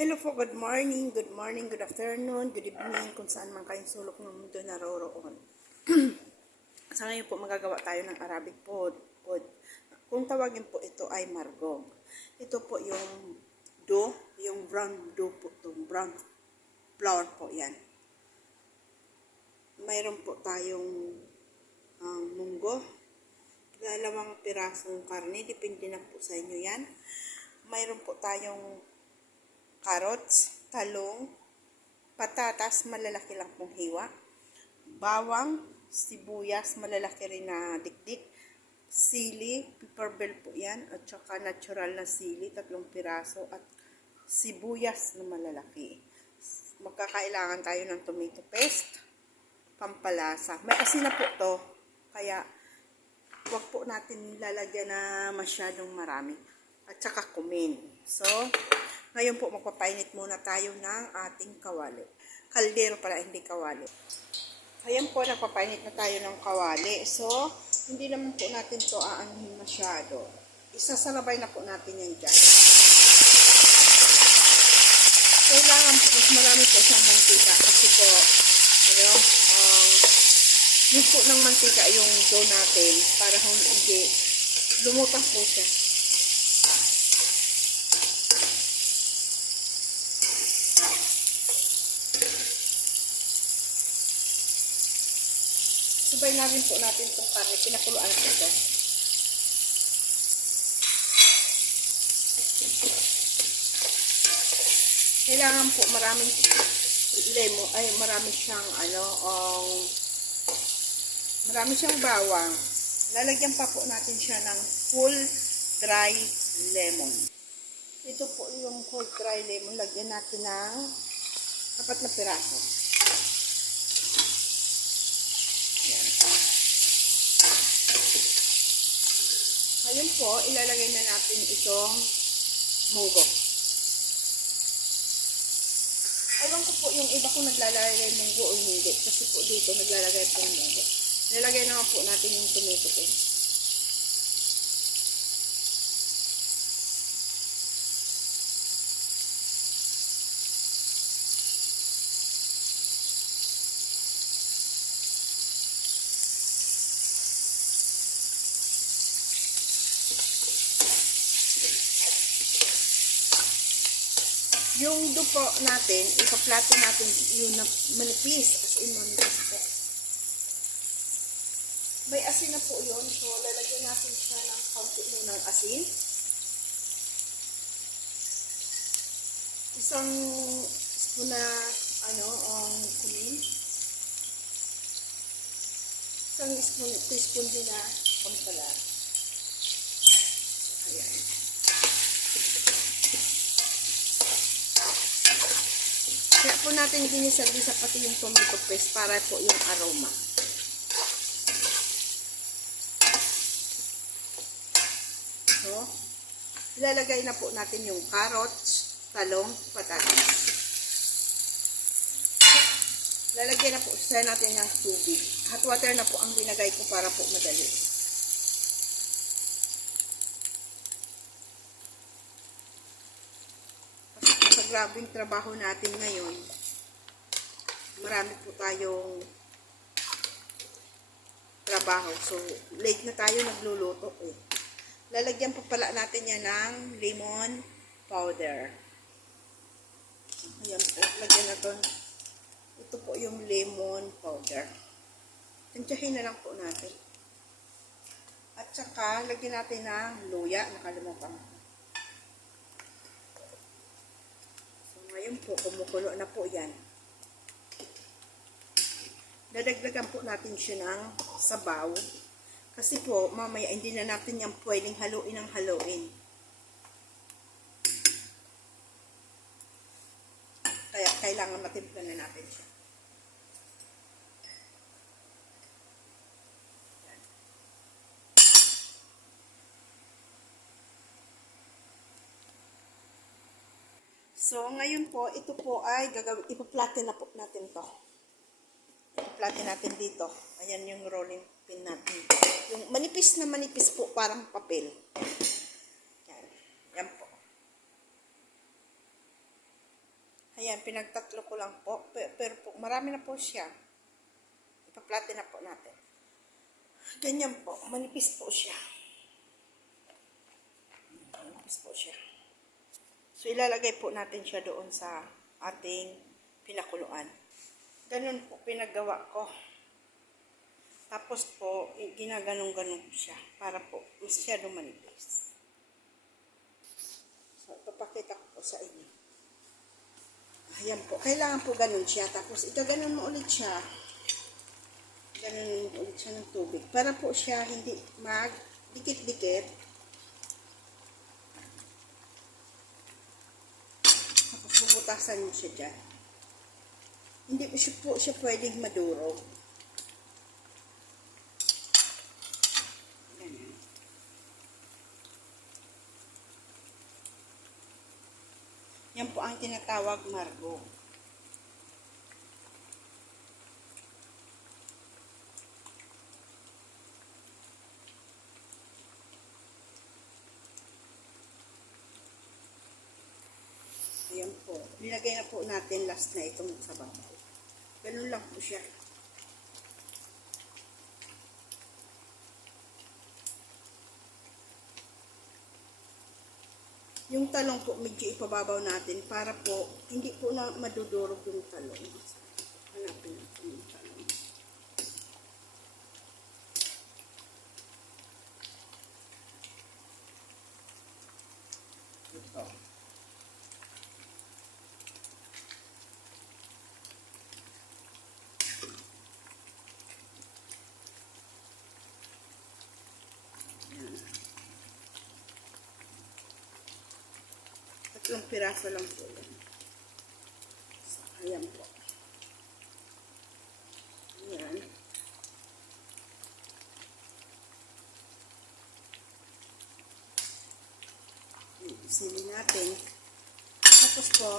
Hello po, good morning, good afternoon, good evening, kung saan man kayong sulok ng mundo naroroon. Sa ngayon po, magagawa tayo ng Arabic pod. Kung tawagin po ito ay margog. Ito po yung dough, yung brown dough po ito, brown flour po yan. Mayroon po tayong munggo, dalawang pirasong karne, depende na po sa inyo yan. Mayroon po tayong carrots, talong, patatas, malalaki lang pong hiwa, bawang, sibuyas, malalaki rin na dikdik, sili, pepper bell po yan, at saka natural na sili, 3 piraso, at sibuyas na malalaki. Magkakailangan tayo ng tomato paste, pampalasa. May asin na po to, kaya huwag po natin lalagyan na masyadong marami. At saka kumin. So, ngayon po magpapainit muna tayo ng ating kawali. Kaldero pala, hindi kawali. Ayan po, nagpapainit na tayo ng kawali. So, hindi naman po natin to aanhin masyado. Isasalabay na po natin yan dyan. Kailangan po, mas marami po siyang mantika. Kasi po, yung po ng mantika yung dough natin para hindi lumutang po siya. Sabay na rin po natin itong karne. Pinakuluan ko ito. Kailangan po maraming lemon, ay marami siyang marami siyang bawang. Lalagyan pa po natin siya ng full dry lemon. Ito po yung full dry lemon. Lagyan natin ng 4 na piraso. Yan. Ngayon po, ilalagay na natin itong munggo. Ewan ko po yung iba kung naglalagay ng munggo o hindi. Kasi po dito naglalagay po ng munggo. Nilagay naman po natin yung tomato paste. Yung dough po natin, ipa-plato natin yung manipis. As in, manipis po. May asin na po yun. So, lalagyan natin siya ng kaunti ng asin. Isang spoon na, kumin. Isang teaspoon din na pampalasa. Ayan. Kaya po natin ginisagisa pati yung tomato paste para po yung aroma. So, ilalagay na po natin yung carrots, talong, patatas. Lalagyan na po natin ng tubig. Hot water na po ang binagay ko para po madali. Grabing trabaho natin ngayon. Marami po tayong trabaho. So, late na tayo nagluluto eh. Lalagyan po pala natin yan ng lemon powder. Ayan po. Lagyan na ito. Ito po yung lemon powder. Tansyahin na lang po natin. At saka, lagyan natin ng luya. Nakalimutan ko. Ngayon po, kumukulo na po yan. Dadagdagan po natin siya ng sabaw. Kasi po, mamaya hindi na natin yan pwedeng haluin ng haluin. Kaya kailangan matimpla na natin siya. So, ngayon po, ito po ay ipa-flatten na po natin to. Ipa-flatten natin dito. Ayan yung rolling pin natin. Yung manipis na manipis po, parang papel. Yan. Yan po. Ayan, pinagtatlo ko lang po. Pero po, marami na po siya. Ipa-flatten na po natin. Ganyan po, manipis po siya. Manipis po siya. So, ilalagay po natin siya doon sa ating pinakuluan. Ganun po, pinagawa ko. Tapos po, ginaganong-ganong ko siya para po masyadong manipis. So, ipapakita ko po sa inyo. Ayan po, kailangan po ganun siya. Tapos, igaganon mo ulit siya. Ganon ulit siya ng tubig. Para po siya hindi mag-dikit-dikit. Tapos bubutasan niyo siya dyan. Hindi po siya pwedeng madurog. Ganyan. Yan po ang tinatawag margo. Ayan po. Nilagay na po natin last na itong sabaw. Ganun lang po siya. Yung talong po medyo ipababaw natin para po hindi po na madudurog yung talong. Hanapin natin yung talong. Ito. Tatlong piraso lang po yan. So, ayan po. Ayan. Sili natin. Tapos po,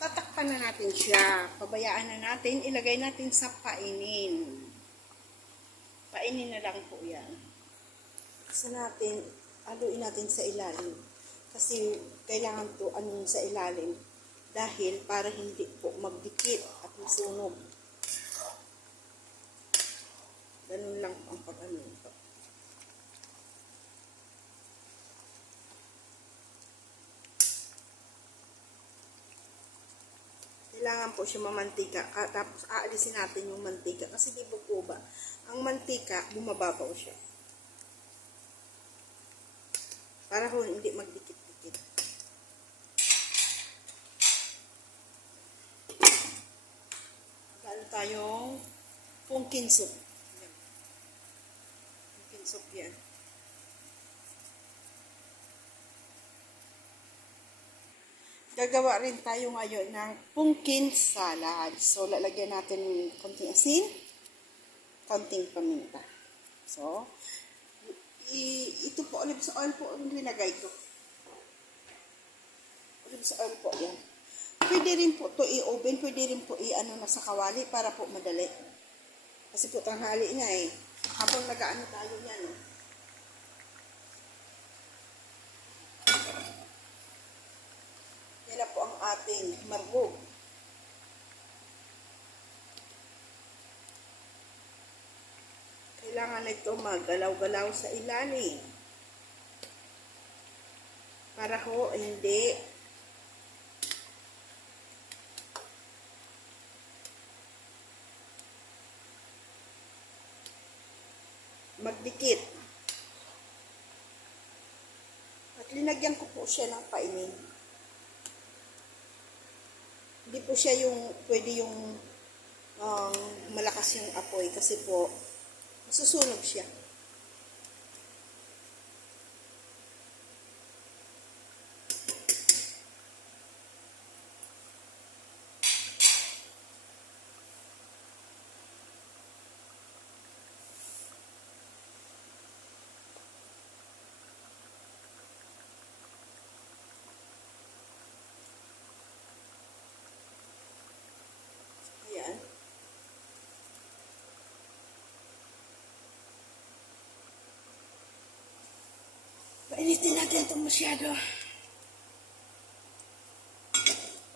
tatakpan na natin siya. Pabayaan na natin. Ilagay natin sa painin. Painin na lang po yan. Kasi natin, aluin natin sa ilalim. Kasi kailangan to anong sa ilalim. Dahil para hindi po magdikit at masunog. Ganun lang ang pag-ano ito. Kailangan po siya mamantika. Tapos aalisin natin yung mantika. Kasi di po ba, ang mantika, bumababaw siya. Para ho hindi magdikit-dikit. Gano'n tayong pumpkin soup. Yan. Pumpkin soup yan. Gagawa rin tayo ngayon ng pumpkin salad. So, lalagyan natin konting asin, konting paminta. So, ito po, olive oil po ang linagay ko. Olive oil po yan. Pwede rin po to i-oven, pwede rin po i-ano na sa kawali para po madali. Kasi po tanghali na eh. Habang nag-ano tayo yan eh. Yan na po ang ating margo. Kailangan na ito maggalaw-galaw sa ilalim. Para ho hindi magdikit. At linagyan ko po siya ng painin. Hindi po siya yung pwede yung malakas yung apoy kasi po masusunog siya. Ayan. Painitin natin ito masyado.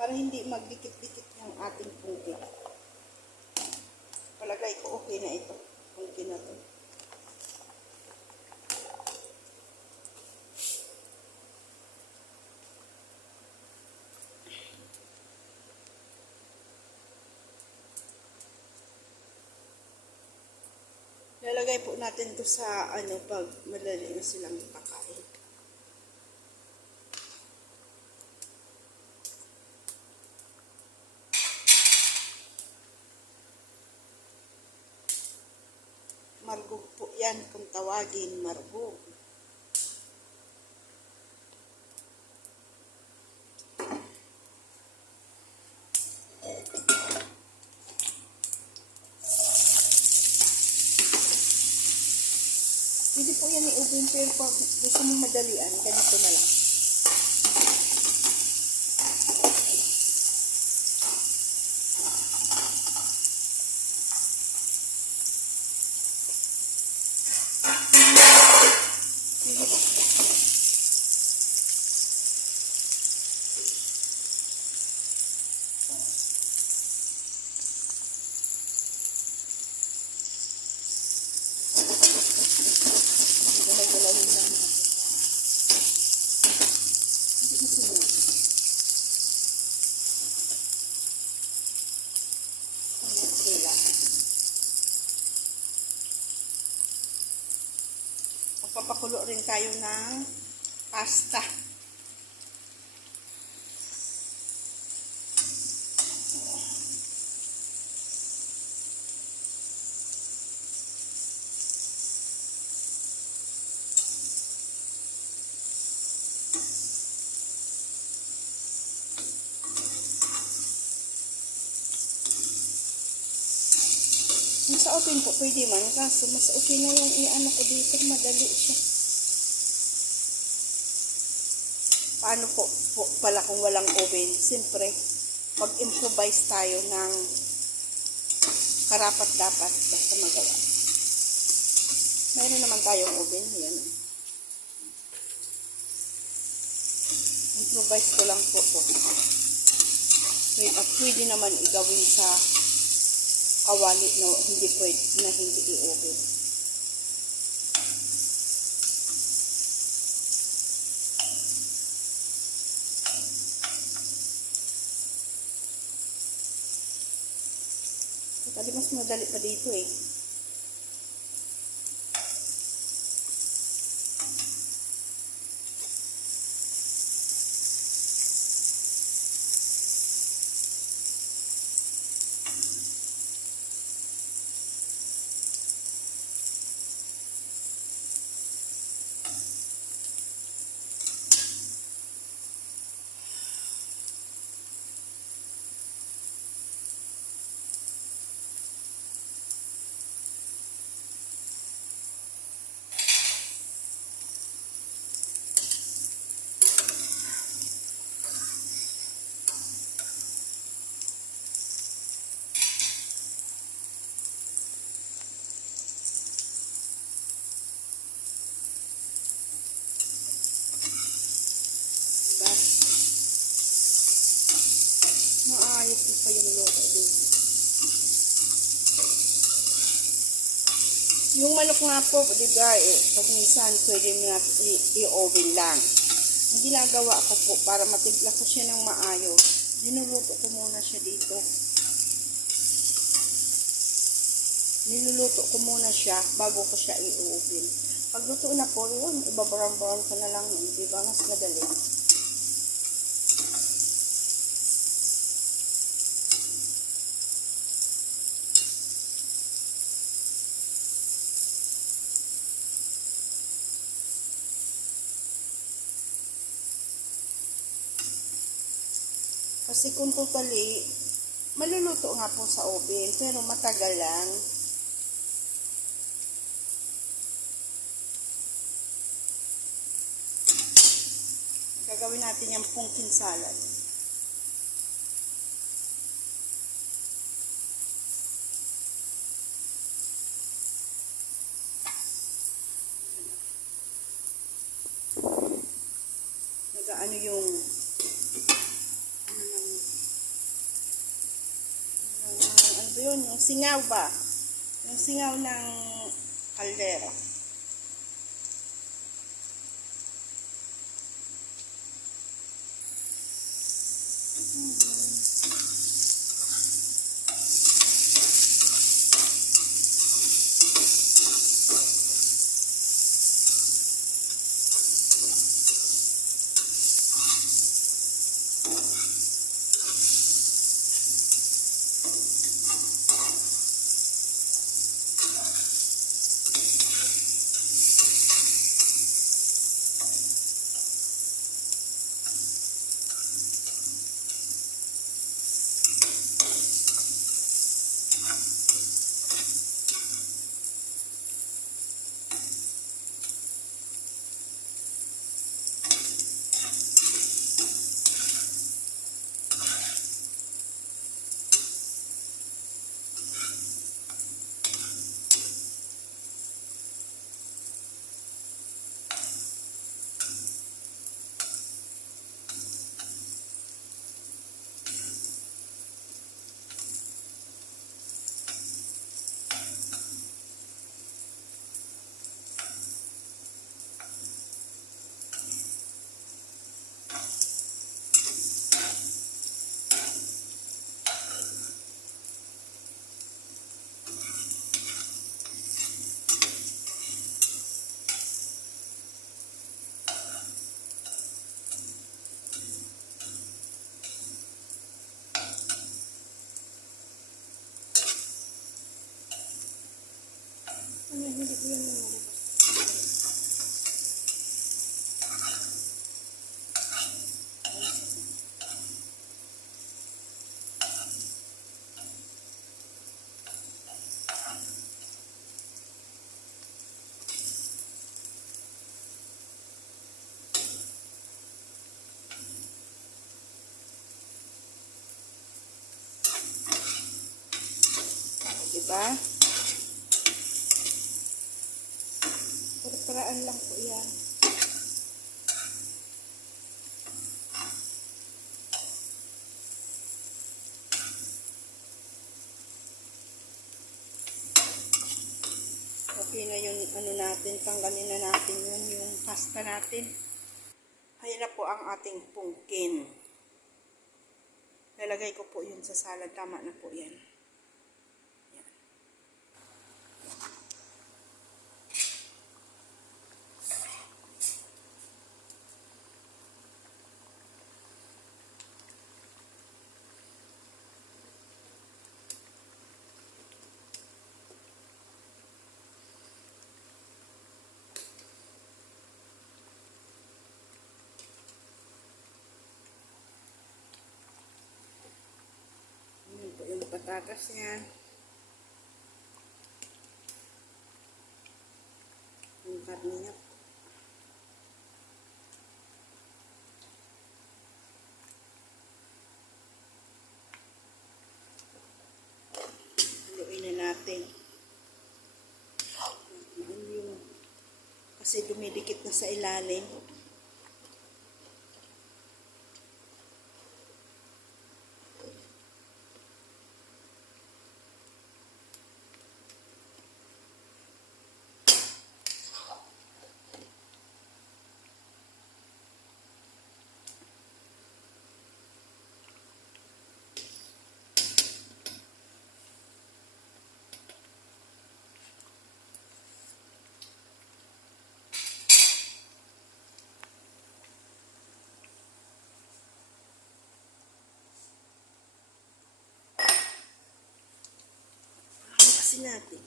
para hindi magdikit-dikit yung ating pungki. Palagay ko okay na ito. Pungki na to. Lalagay po natin to sa ano pag madali na silang kakain. Margog po yan kung tawagin, margog. Pwede po yan i-oven pero pag gusto mong madalian, ganito na lang. Galawin lang natin. Hindi na sunod. Magpapakulo rin tayo ng pasta. Yung sa oven po, pwede man. Kaso, mas okay na yung i-ano ko dito. Madali siya. Paano po pala kung walang oven? Siyempre, mag-improvise tayo ng karapat-dapat basta magawa. Mayroon naman tayong oven. Yan. Improvise ko lang po to. At pwede naman igawin sa kawali na hindi pwede na hindi i-oven. Kasi mas madali pa dito eh. Maayos pa yung luto dito. Yung manok nga po, diba, pag minsan pwede mo na i-oven lang. Ang ginagawa ko po, para matimpla ko siya ng maayos, dinuluto ko muna siya dito. Niluluto ko muna siya bago ko siya i-oven. Pag luto na po, yun, ibabrown-brown ko na lang. Diba, mas madali. Kasi kung totally, maluluto nga po sa oven, pero matagal lang. Gagawin natin yung pumpkin salad. Nagaano yung ba yun? Yung singaw ba? Yung singaw ng kaldero. Ano, hindi ko yun nalabas. Diba? Paraan lang po yan. Okay na yung ano natin, tanggalin na natin yun, yung pasta natin. Ayan na po ang ating pumpkin. Lalagay ko po yun sa salad. Tama na po yan. Yan. Yan po yung patatas niya. Yung karne niya. Haluin na natin. Kasi dumidikit na sa ilalim. Kasi natin.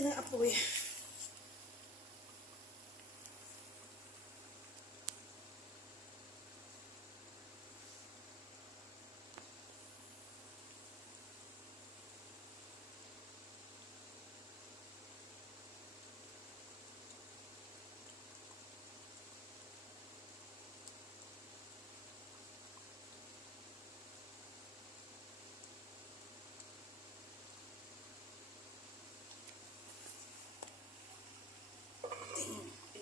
natin ang apoy.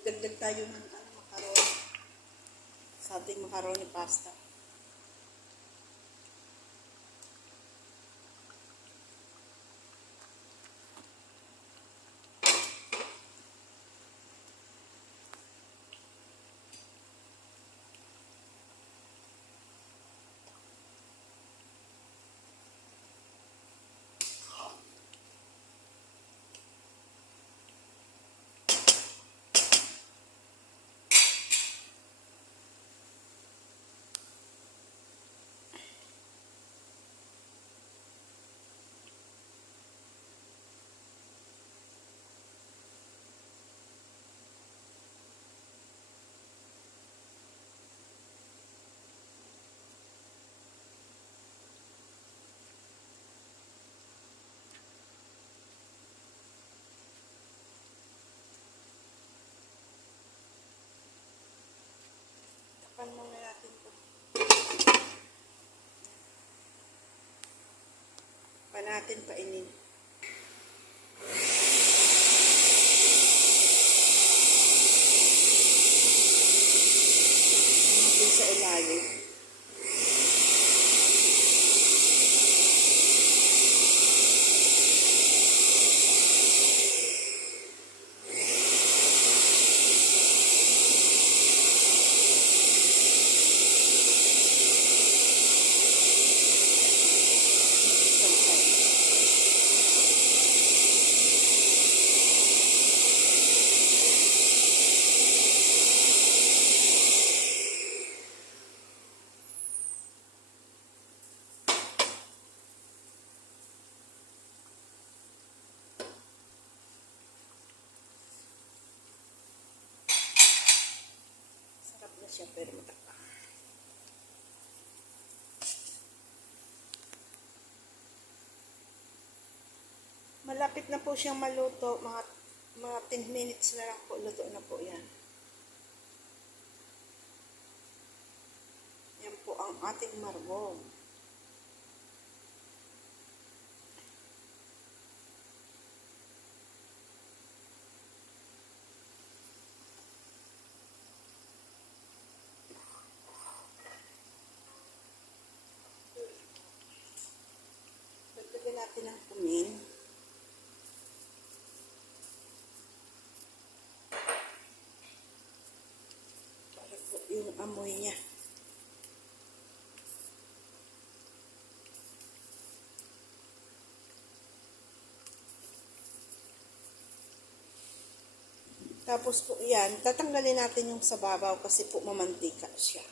Idagdag tayo ng macaroni sa ating macaroni pasta. Tapan muna natin ito. Pa natin painin. Natin sa ilalim. Sarap na siya pero matapa. Malapit na po siyang maluto. Mga 10 minutes na lang po. Luto na po yan. Yan po ang ating margom. Dagdagan natin ang kumin. Para po yung amoy niya. Tapos po yan, tatanggalin natin yung sababaw kasi po mamantika siya.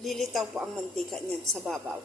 Lilitaw po ang mantika niyan sa babaw.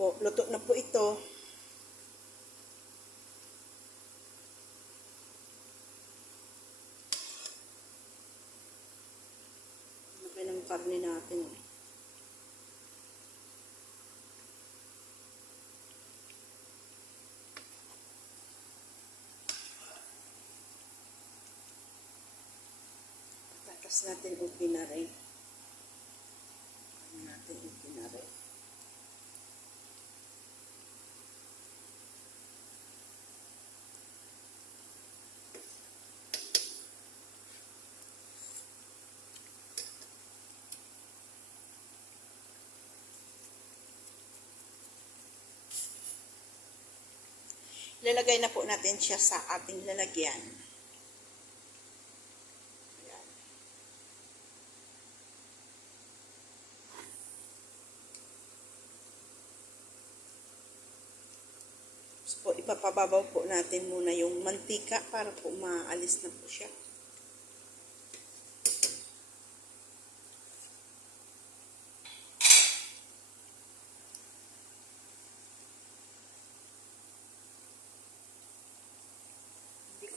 po, luto na po ito. Laki ng karne natin. Tatas natin ubi na rin. Natin ubi na rin. Lalagay na po natin siya sa ating lalagyan. Ayan. So po, ipapababaw po natin muna yung mantika para po maalis na po siya.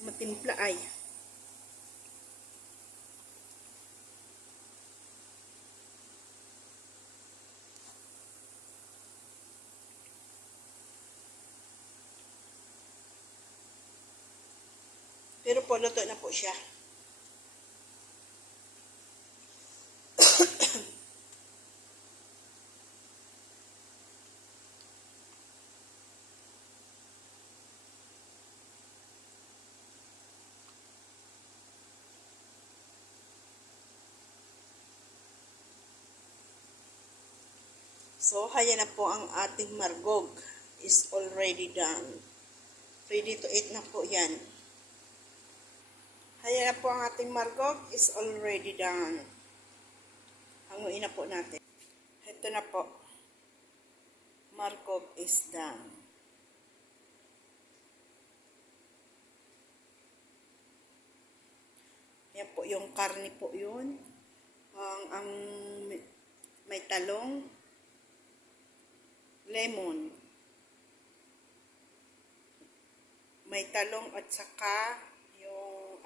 Matimpla ay. Pero po, luto na po siya. So, haya na po ang ating margog is already done. Ready to eat na po yan. Haya na po ang ating margog is already done. Hanguin na po natin. Ito na po. Margog is done. Yan po yung karne po yun. Ang may talong, lemon, may talong at saka yung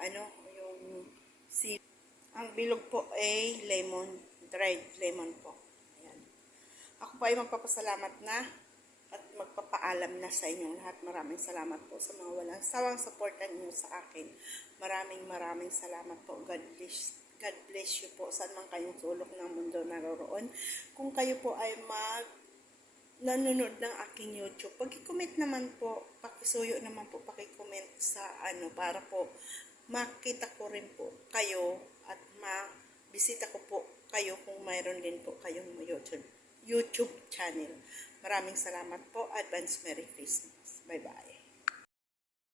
yung ang bilog po ay lemon, dried lemon po. Ayan. Ako po ay magpapasalamat na at magpapaalam na sa inyong lahat. Maraming salamat po sa mga walang sawang supportan niyo sa akin. Maraming salamat po. God bless you po saan man kayong sulok ng mundo naroroon. Kung kayo po ay nanonood ng aking YouTube, pag-comment naman po, pakisuyo naman po, paki-comment sa para po makita ko rin po kayo at mabisita ko po kayo kung mayroon din po kayong YouTube channel. Maraming salamat po. Advance Merry Christmas. Bye-bye.